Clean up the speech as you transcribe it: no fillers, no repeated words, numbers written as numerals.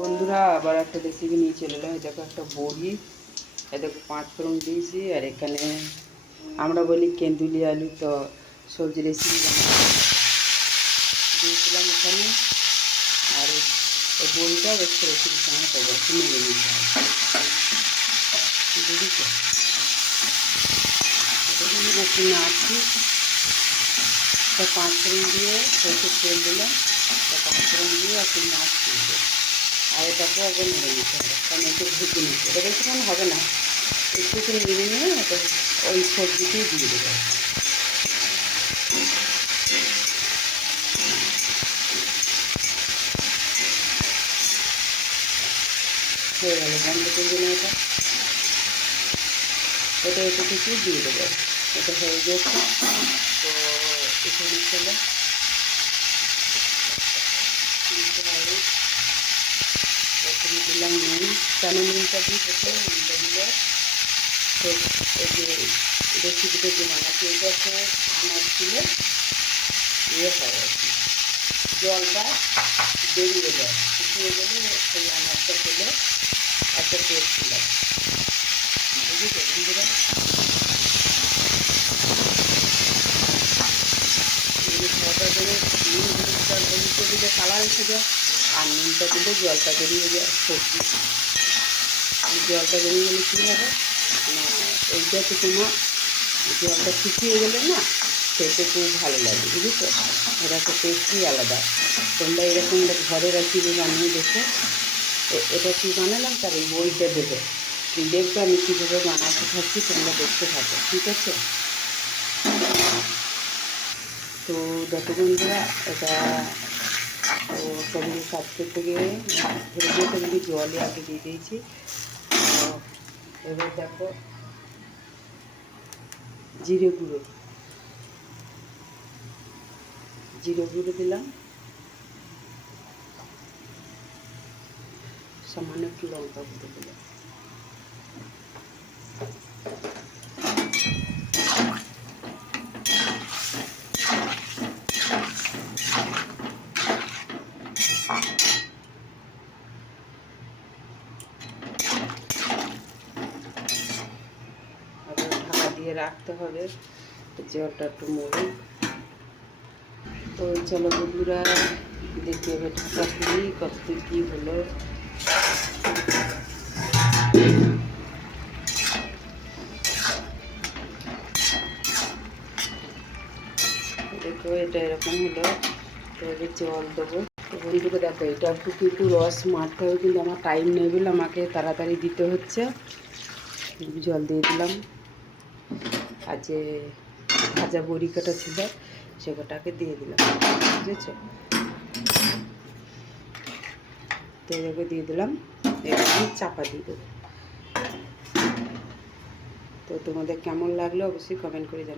বন্ধুরা আবার একটা রেসিপি নিয়ে চলে এলাম। এই দেখো একটা বড়ি, এই দেখো 5 ফোড়ন দিয়েছি। আর এখানে আমরা বলি কেন্দুলি আলু, তো সবজি রেসিপি দিয়েছিলাম এখানে। আর এই বড়িটা একটু রেসিপির সঙ্গে করবো, একটু নিয়ে নিতে হবে, বুঝেছো? এটা একটু নাড়ছি, 5 ফোড়ন দিয়ে সরষের তেল দিলাম, 5 ফোড়ন দিয়ে একটু নাড়ছি। আর এটাকেও আগে নেড়ে নিতে হবে, কারণ একটু ভেজে নিতে, এটা বেশিক্ষণ হবে না, একটু নেড়ে নিয়ে এটা ওই সবজিতেই দিয়ে দেবো। হয়ে গেল, বন্ধ করে দিলাম। এটা একটু কিছু দিয়ে দেবো, এটা হয়ে গেছে। তো এখানে চলে প্রথমে দিলাম নুন। কেন নুনটা দিই প্রথমে? নুনটা দিলে এই যে রেসিপিটা যে বানাচ্ছি এটাকে আনাজ দিলে ইয়ে হয় আর কি, জলটা বেরিয়ে যায়, শুকিয়ে গেলে সেই আনাজটা ফেলে একটা টেস্ট লাগে, বুঝেছো বন্ধুরা? খাওয়াটা দিলে নুন হলুদটা হলুদটা দিলে কালার এসে যায়, আর নুনটা দিলে জলটা বেরিয়ে যায়। সবজি জলটা বেরিয়ে গেলে কী হবে না, এইটাতে তোমার জলটা শুকিয়ে গেলে না খেতে খুব ভালো লাগে, বুঝেছো? এটা একটা টেস্টই আলাদা। তোমরা এরকম ঘরে রেসিপি বানিয়ে দেখো। এটা কী বানালাম তার এই বইটা দেবে, দেখবে আমি কীভাবে বানাতে থাকছি, তোমরা দেখতে থাকো, ঠিক আছে? তো দেখো বন্ধুরা, এটা সবজি কাজ করতে গিয়ে ধরে দিয়ে সবজি জলে আগে দিয়ে দিয়েছি। এবার দেখো জিরে গুঁড়ো দিলাম, সামান্য একটু লঙ্কা গুঁড়ো দিলাম। ঢাকা দিয়ে রাখতে হবে, জলটা একটু মরে। তো চলো বন্ধুরা, দেখি এবার ঢাকা খুলি কতদূর কী হলো। দেখো এটা এরকম হলো, তো এবার জল দেবো। তো বন্ধুরা দেখো, এটা একটু কিন্তু রস মারতে হবে, কিন্তু আমার টাইম নেই বলে আমাকে তাড়াতাড়ি দিতে হচ্ছে। জল দিয়ে দিলাম, আর যে ভাজা বড়ি কাটা ছিল সে কটাকে দিয়ে দিলাম, বুঝেছো? তো এটাকে দিয়ে দিলাম, এবার আমি চাপা দিয়ে দেবো। তো তোমাদের কেমন লাগলো অবশ্যই কমেন্ট করে জানাবে।